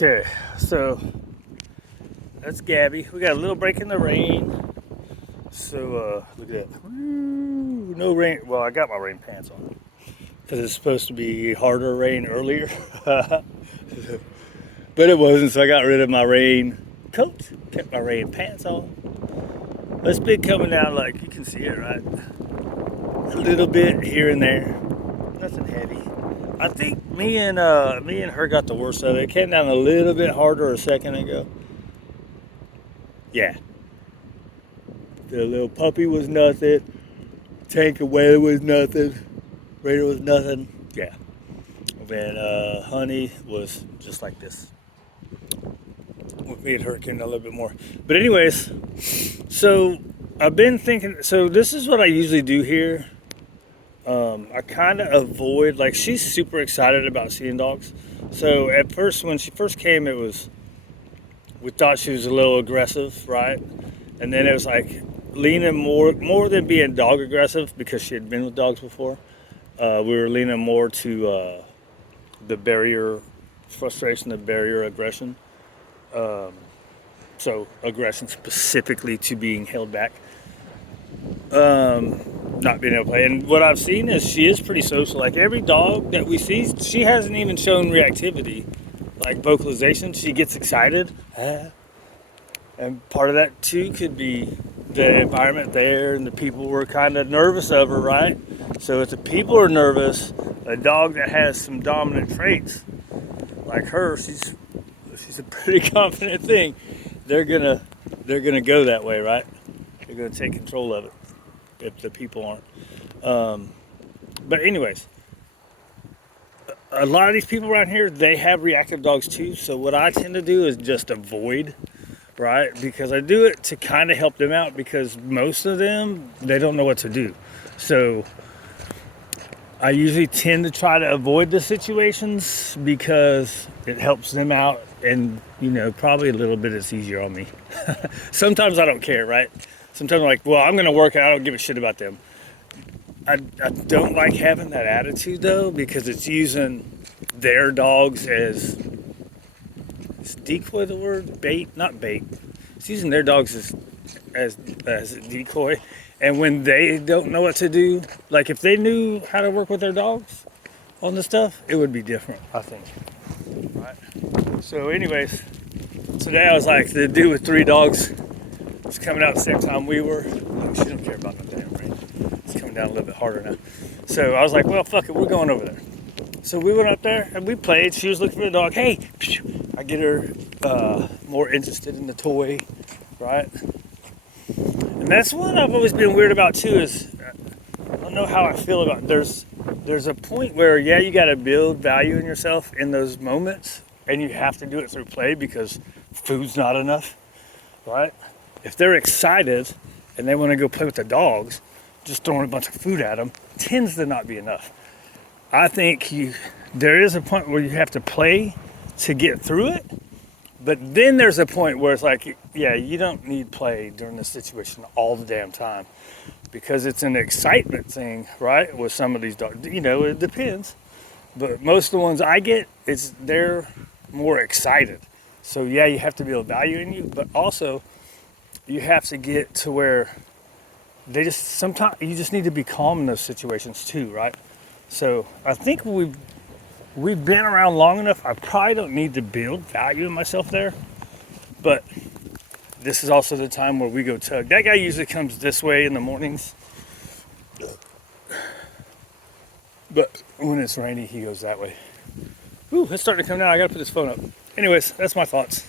Okay, so that's Gabby. We got a little break in the rain. So look at that. Woo, no rain. Well, I got my rain pants on because it's supposed to be harder rain earlier, but it wasn't. So I got rid of my rain coat, kept my rain pants on. It's been coming down, like you can see it, right? A little bit here and there, nothing heavy. I think me and her got the worst of it. It came down a little bit harder a second ago. Yeah. The little puppy was nothing. Tank of weather was nothing. Raider was nothing. Yeah. And then Honey was just like this. With me and her getting a little bit more. But anyways, so I've been thinking, so this is what I usually do here. I kind of avoid, like, she's super excited about seeing dogs. So at first, when she first came, we thought she was a little aggressive, right? And then it was like leaning more than being dog aggressive, because she had been with dogs before. We were leaning more to the barrier frustration, the barrier aggression. So aggression specifically to being held back. Not being able to play. And what I've seen is she is pretty social. Like every dog that we see, she hasn't even shown reactivity, like vocalization. She gets excited. And part of that too could be the environment there, and the people were kind of nervous of her, right? So if the people are nervous, a dog that has some dominant traits, like her, she's a pretty confident thing. They're gonna go that way, right? They're gonna take control of it if the people aren't. But anyways, a lot of these people around here, they have reactive dogs too. So what I tend to do is just avoid, right? Because I do it to kind of help them out, because most of them, they don't know what to do. So I usually tend to try to avoid the situations because it helps them out, and probably a little bit it's easier on me. Sometimes I don't care, right? Sometimes I'm like, well, I'm gonna work it. I don't give a shit about them. I don't like having that attitude though, because it's using their dogs as, is decoy the word? Bait? Not bait. It's using their dogs as a decoy. And when they don't know what to do, like if they knew how to work with their dogs on the stuff, it would be different, I think. Right. So anyways, today I was like, the dude with 3 dogs was coming out at the same time we were. Oh, she don't care about no damn rain. It's coming down a little bit harder now. So I was like, well, fuck it, we're going over there. So we went up there and we played. She was looking for the dog. Hey, I get her more interested in the toy, right? And that's one I've always been weird about too, is I don't know how I feel about it. There's a point where, yeah, you got to build value in yourself in those moments, and you have to do it through play because food's not enough, right? If they're excited and they want to go play with the dogs, just throwing a bunch of food at them tends to not be enough. I think there is a point where you have to play to get through it, but then there's a point where it's like, yeah, you don't need play during this situation all the damn time, because it's an excitement thing, right? With some of these dogs, it depends, but most of the ones I get, they're more excited. So yeah, you have to build value in you, but also you have to get to where sometimes you just need to be calm in those situations too, right? So I think we've been around long enough. I probably don't need to build value in myself there, but this is also the time where we go tug. That guy usually comes this way in the mornings, but when it's rainy, he goes that way. Ooh, it's starting to come down. I gotta put this phone up. Anyways, that's my thoughts.